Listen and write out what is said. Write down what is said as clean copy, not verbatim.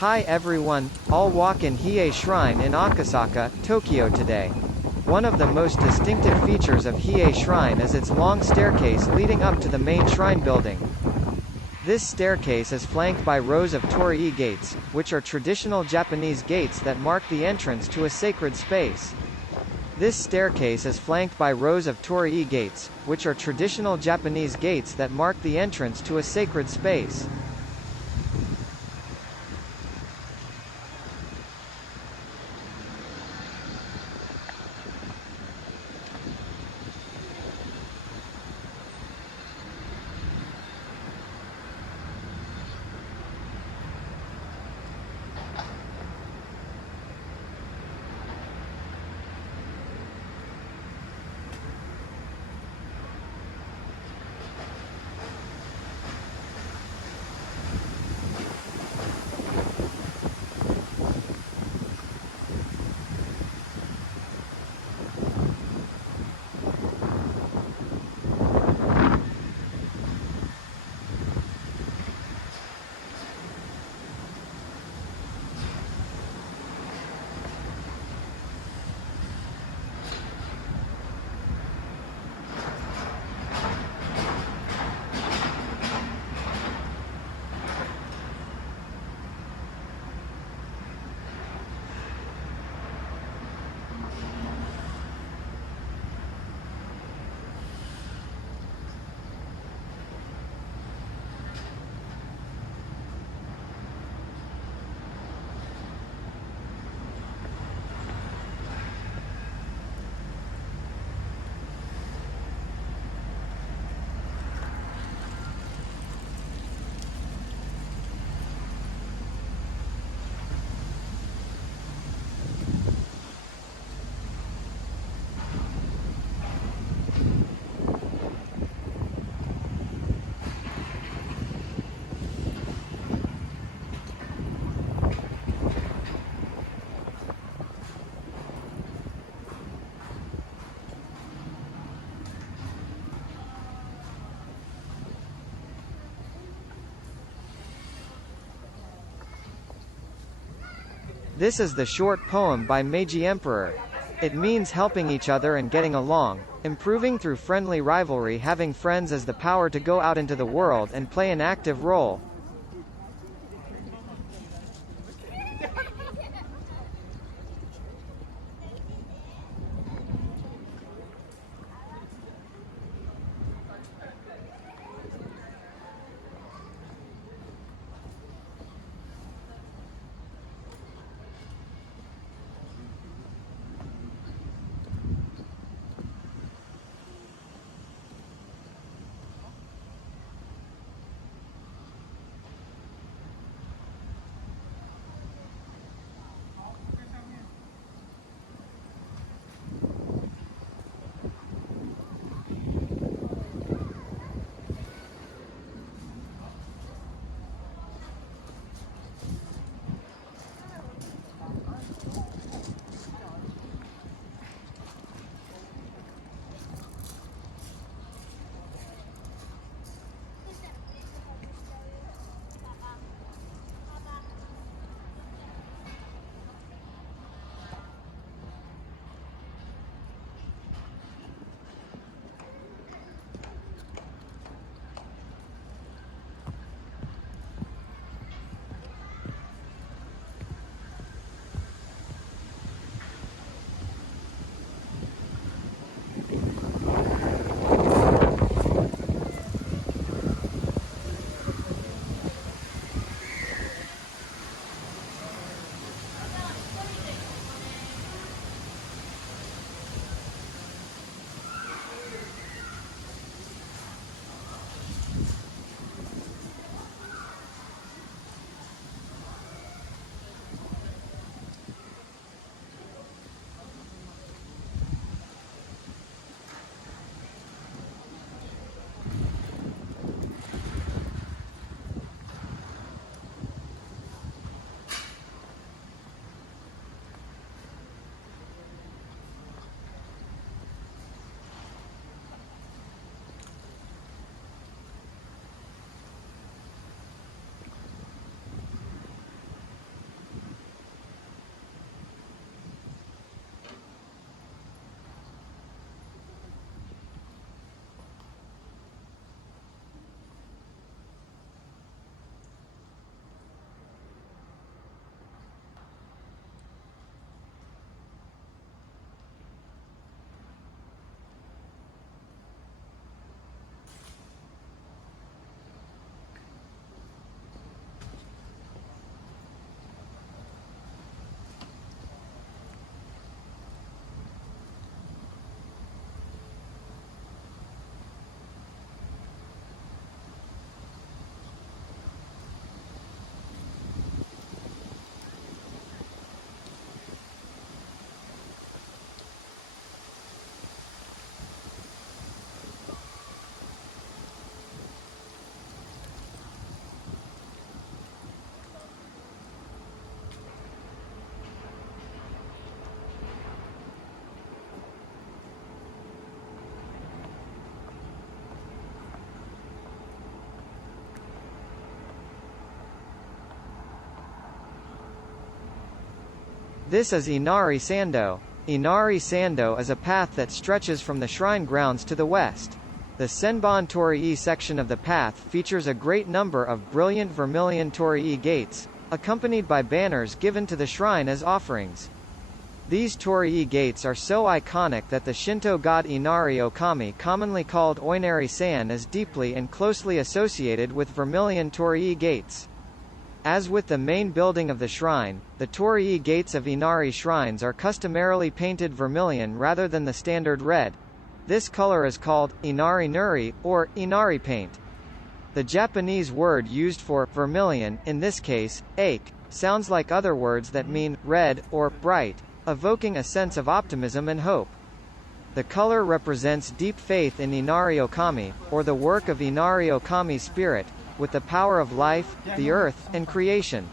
Hi everyone, I'll walk in Hiei Shrine in Akasaka, Tokyo today. One of the most distinctive features of Hiei Shrine is its long staircase leading up to the main shrine building. This staircase is flanked by rows of Torii gates, which are traditional Japanese gates that mark the entrance to a sacred space. This staircase is flanked by rows of Torii gates, which are traditional Japanese gates that mark the entrance to a sacred space. This is the short poem by Meiji Emperor. It means helping each other and getting along, improving through friendly rivalry, having friends as the power to go out into the world and play an active role. This is Inari Sando. Inari Sando is a path that stretches from the shrine grounds to the west. The Senbon Torii section of the path features a great number of brilliant vermilion Torii gates, accompanied by banners given to the shrine as offerings. These Torii gates are so iconic that the Shinto god Inari Okami, commonly called Oinari San, is deeply and closely associated with vermilion Torii gates. As with the main building of the shrine, the Torii gates of Inari shrines are customarily painted vermilion rather than the standard red. This color is called Inari Nuri, or Inari paint. The Japanese word used for vermilion, in this case, ake, sounds like other words that mean red or bright, evoking a sense of optimism and hope. The color represents deep faith in Inari Okami, or the work of Inari Okami's spirit, with the power of life, the earth, and creation.